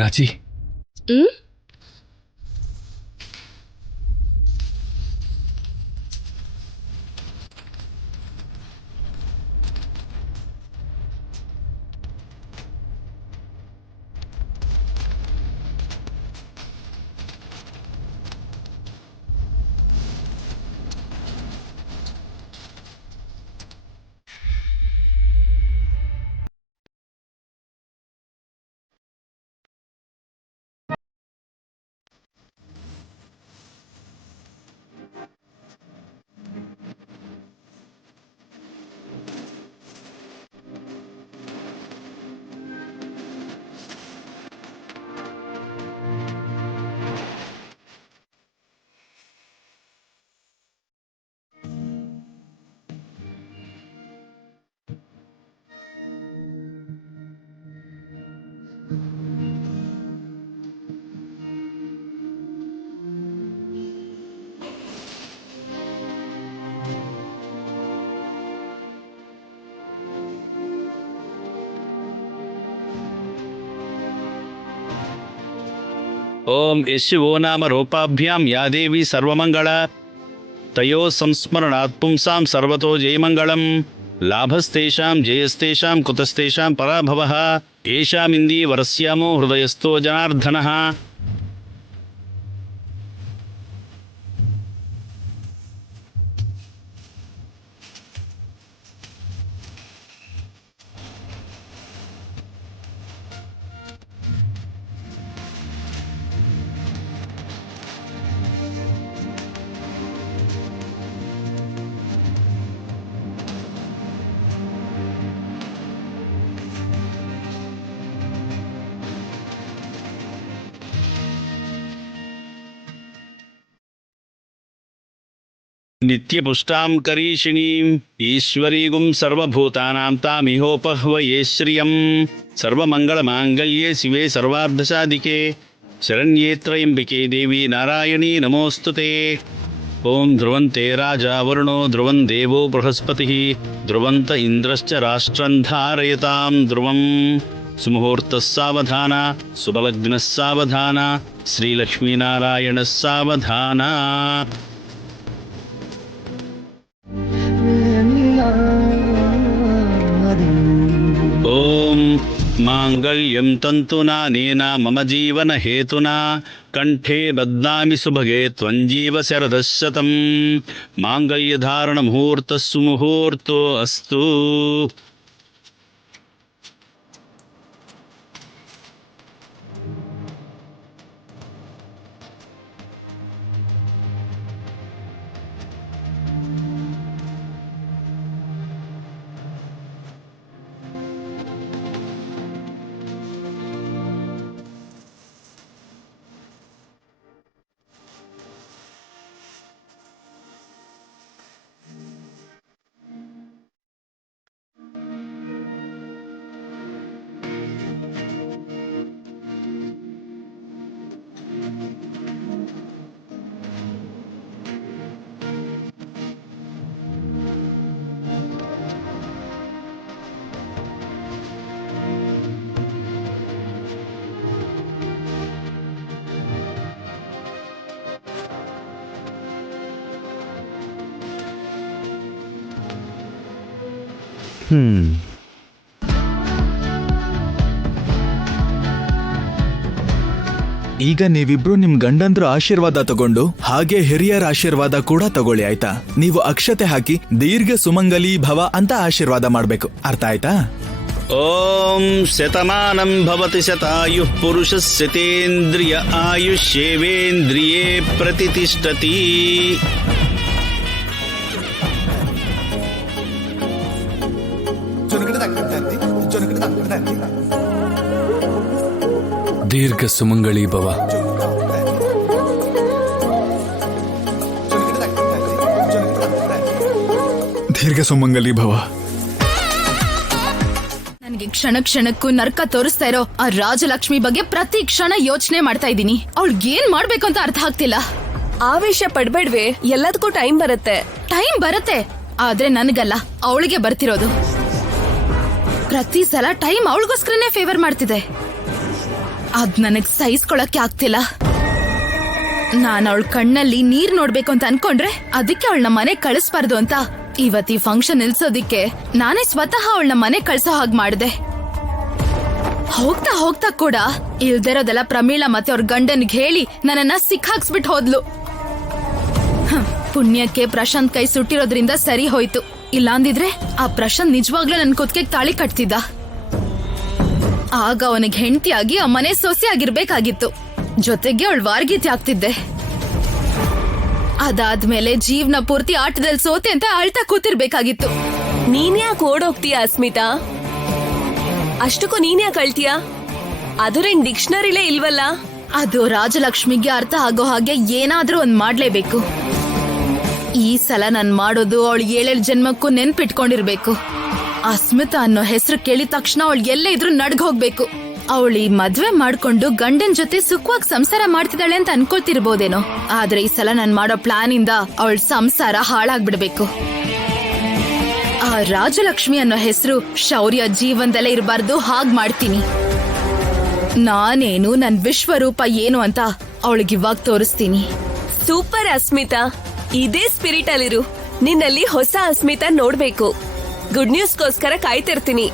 ರಾಜಿ, ಓಂ ಯಶಿವೋ ನಾಮ ರೂಪಾಭ್ಯಾಂ ಯಾ ದೇವಿ ಸರ್ವಮಂಗಳ ತಯೋ ಸಂಸ್ಮರಣಾತ್ ಪುಂಸಾಂ ಸರ್ವತೋ ಜಯಮಂಗಳಂ ಲಾಭಸ್ತೇಷಾಂ ಜಯಸ್ತೇಷಾಂ ಕುತಸ್ತೇಷಾಂ ಪರಾಭವಃ ಏಷಾಮಿಂದಿ ವರಸ್ಯಾಮೋ ಹೃದಯಸ್ಥೋ ಜನಾರ್ದನಃ. ನಿತ್ಯಪುಷ್ಟಾಂ ಕರೀಷಿಣೀಂ ಈಶ್ವರೀಗುಂ ಸರ್ವಭೂತಾನಾಂ ತಾಮಿಹೋಪಹ್ವಯೇ ಶ್ರಿಯಂ ಸರ್ವಮಂಗಳಮಾಂಗಲ್ಯೇ ಶಿವೆ ಸರ್ವಾರ್ಧಸಾಧಿಕೆ ಶರಣ್ಯೇ ತ್ರಯಂಬಿಕೆ ದೇವಿ ನಾರಾಯಣೀ ನಮೋಸ್ತುತೆ. ಓಂ ಧ್ರುವಂತೆ ರಾಜ ವರುಣೋ ಧ್ರುವಂ ದೇವೋ ಬೃಹಸ್ಪತಿಃ ಧ್ರುವಂತ ಇಂದ್ರಶ್ಚ ರಾಷ್ಟ್ರಂ ಧಾರಯತಾಂ ಧ್ರುವಂ. ಸುಮುಹೂರ್ತಃ ಸಾವಧಾನ ಸುಬಲಗ್ನಃ ಸಾವಧಾನ ಶ್ರೀಲಕ್ಷ್ಮೀನಾರಾಯಣಃ ಸಾವಧಾನ. ಓಂ ಮಾಂಗಲ್ಯಂ ತಂತುನಾನೇನ ಮಮ ಜೀವನ ಹೇತುನಾ ಕಂಠೆ ಬದ್ನಾಮಿ ಸುಭಗೆ ತ್ವಂಜೀವ ಶರದಶತಂ. ಮಾಂಗಲ್ಯಧಾರಣ ಮುಹೂರ್ತ ಸುಮುಹೂರ್ತೋ ಅಸ್ತು. ಈಗ ನೀವಿಬ್ರು ನಿಮ್ ಗಂಡಂದ್ರ ಆಶೀರ್ವಾದ ತಗೊಂಡು ಹಾಗೆ ಹಿರಿಯರ ಆಶೀರ್ವಾದ ಕೂಡ ತಗೊಳ್ಳಿ, ಆಯ್ತಾ? ನೀವು ಅಕ್ಷತೆ ಹಾಕಿ ದೀರ್ಘ ಸುಮಂಗಲಿ ಭವ ಅಂತ ಆಶೀರ್ವಾದ ಮಾಡ್ಬೇಕು, ಅರ್ಥ ಆಯ್ತಾ? ಓಂ ಶತಮಾನಂ ಭವತಿ ಶತಾಯುಃ ಪುರುಷಸ್ಯತೇಂದ್ರಿಯ ಆಯುಷ್ಯೇವೇಂದ್ರಿಯೇ ಪ್ರತಿಷ್ಠತಿ. ದೀರ್ಘ ಸುಮಂಗಳಿ ಭವ. ದೀರ್ಘ ಸುಮಂಗಲಿ ಭವ. ನನಗೆ ಕ್ಷಣ ಕ್ಷಣಕ್ಕೂ ನರ್ಕ ತೋರಿಸ್ತಾ ಇರೋ ಆ ರಾಜಲಕ್ಷ್ಮಿ ಬಗ್ಗೆ ಪ್ರತಿ ಕ್ಷಣ ಯೋಚನೆ ಮಾಡ್ತಾ ಇದ್ದೀನಿ. ಅವಳಿಗೆ ಏನ್ ಮಾಡ್ಬೇಕು ಅಂತ ಅರ್ಥ ಆಗ್ತಿಲ್ಲ. ಆವೇಶ ಪಡ್ಬೇಡ್ವೆ, ಎಲ್ಲದಕ್ಕೂ ಟೈಮ್ ಬರುತ್ತೆ. ಟೈಮ್ ಬರುತ್ತೆ, ಆದ್ರೆ ನನಗಲ್ಲ, ಅವಳಿಗೆ ಬರ್ತಿರೋದು. ಪ್ರತಿ ಸಲ ಟೈಮ್ ಅವಳಿಗೋಸ್ಕರನೇ ಫೇವರ್ ಮಾಡ್ತಿದೆ. ಅದ್ ನನಗ್ ಸಹಿಸ್ಕೊಳಕ್ಕೆ ಆಗ್ತಿಲ್ಲ. ನಾನ್ ಅವಳ ಕಣ್ಣಲ್ಲಿ ನೀರ್ ನೋಡ್ಬೇಕು ಅಂತ ಅನ್ಕೊಂಡ್ರೆ ಅದಕ್ಕೆ ಅವಳನ್ನ ಮನೆ ಕಳಿಸ್ಬಾರ್ದು ಅಂತ ಇವತ್ ಈ ಫಂಕ್ಷನ್ ನಿಲ್ಸೋದಿಕ್ಕೆ ನಾನೇ ಸ್ವತಃ ಅವಳನ್ನ ಮನೆ ಕಳ್ಸೋ ಹಾಗೆ ಮಾಡಿದೆ. ಹೋಗ್ತಾ ಹೋಗ್ತಾ ಕೂಡ ಇಲ್ದಿರೋದೆಲ್ಲ ಪ್ರಮೀಳಾ ಮತ್ತೆ ಅವ್ರ ಗಂಡನ್ಗೆ ಹೇಳಿ ನನ್ನನ್ನ ಸಿಕ್ಕಾಕ್ಸ್ಬಿಟ್ಟು ಹೋದ್ಲು. ಪುಣ್ಯಕ್ಕೆ ಪ್ರಶಾಂತ್ ಕೈ ಸುಟ್ಟಿರೋದ್ರಿಂದ ಸರಿ ಹೋಯ್ತು. ಇಲ್ಲಾಂದಿದ್ರೆ ಆ ಪ್ರಶಾಂತ್ ನಿಜವಾಗ್ಲೂ ನನ್ ಕುತ್ತಿಗೆಗೆ ತಾಳಿ ಕಟ್ತಿದ್ದ. ಆಗ ಅವನಿಗೆ ಹೆಂಡತಿಯಾಗಿ ಆ ಮನೆ ಸೊಸೆ ಆಗಿರ್ಬೇಕಾಗಿತ್ತು. ಜೊತೆಗೆ ಅವಳು ವಾರ್ಗೀತಿ ಆಗ್ತಿದ್ದೆ. ಅದಾದ್ಮೇಲೆ ಜೀವನ ಪೂರ್ತಿ ಆಟದಲ್ಲಿ ಸೋತೆ ಅಂತ ಅಳ್ತಾ ಕೂತಿರ್ಬೇಕಾಗಿತ್ತು. ನೀನ್ ಯಾಕೆ ಓಡೋಗ್ತೀಯಾ ಅಸ್ಮಿತಾ? ಅಷ್ಟಕ್ಕೂ ನೀನ್ ಯಾಕೆ ಅಳ್ತೀಯಾ? ಅದು ನಿನ್ ಡಿಕ್ಷನರಿಲೇ ಇಲ್ವಲ್ಲ. ಅದು ರಾಜಲಕ್ಷ್ಮಿಗೆ ಅರ್ಥ ಆಗೋ ಹಾಗೆ ಏನಾದ್ರೂ ಒಂದ್ ಮಾಡ್ಲೇಬೇಕು. ಈ ಸಲ ನಾನ್ ಮಾಡೋದು ಅವಳು 7 ಜನ್ಮಕ್ಕೂ ನೆನ್ಪಿಟ್ಕೊಂಡಿರ್ಬೇಕು. ಅಸ್ಮಿತಾ ಅನ್ನೋ ಹೆಸರು ಕೇಳಿದ ತಕ್ಷಣ ಅವಳು ಎಲ್ಲೇ ಇದ್ರೂ ನಡ್ಗ್ ಹೋಗ್ಬೇಕು. ಅವಳು ಈ ಮದ್ವೆ ಮಾಡ್ಕೊಂಡು ಗಂಡನ್ ಜೊತೆ ಸುಖವಾಗಿ ಸಂಸಾರ ಮಾಡ್ತಿದ್ದಾಳೆ ಅಂತ ಅನ್ಕೊಳ್ತಿರ್ಬೋದೇನೋ, ಆದ್ರೆ ಈ ಸಲ ನಾನ್ ಮಾಡೋ ಪ್ಲಾನ್ ಇಂದ ಅವಳ ಸಂಸಾರ ಹಾಳಾಗ್ಬಿಡ್ಬೇಕು. ಆ ರಾಜಲಕ್ಷ್ಮಿ ಅನ್ನೋ ಹೆಸರು ಶೌರ್ಯ ಜೀವನದಲ್ಲೇ ಇರಬಾರ್ದು, ಹಾಗ್ ಮಾಡ್ತೀನಿ. ನಾನೇನು ನನ್ ವಿಶ್ವರೂಪ ಏನು ಅಂತ ಅವಳಿಗಿವಾಗ ತೋರಿಸ್ತೀನಿ. ಸೂಪರ್ ಅಸ್ಮಿತಾ, ಇದೇ ಸ್ಪಿರಿಟ್ ಅಲ್ಲಿರು. ನಿನ್ನಲ್ಲಿ ಹೊಸ ಅಸ್ಮಿತಾ ನೋಡ್ಬೇಕು. ಗುಡ್ ನ್ಯೂಸ್ಗೋಸ್ಕರ ಕಾಯ್ತಿರ್ತೀನಿ.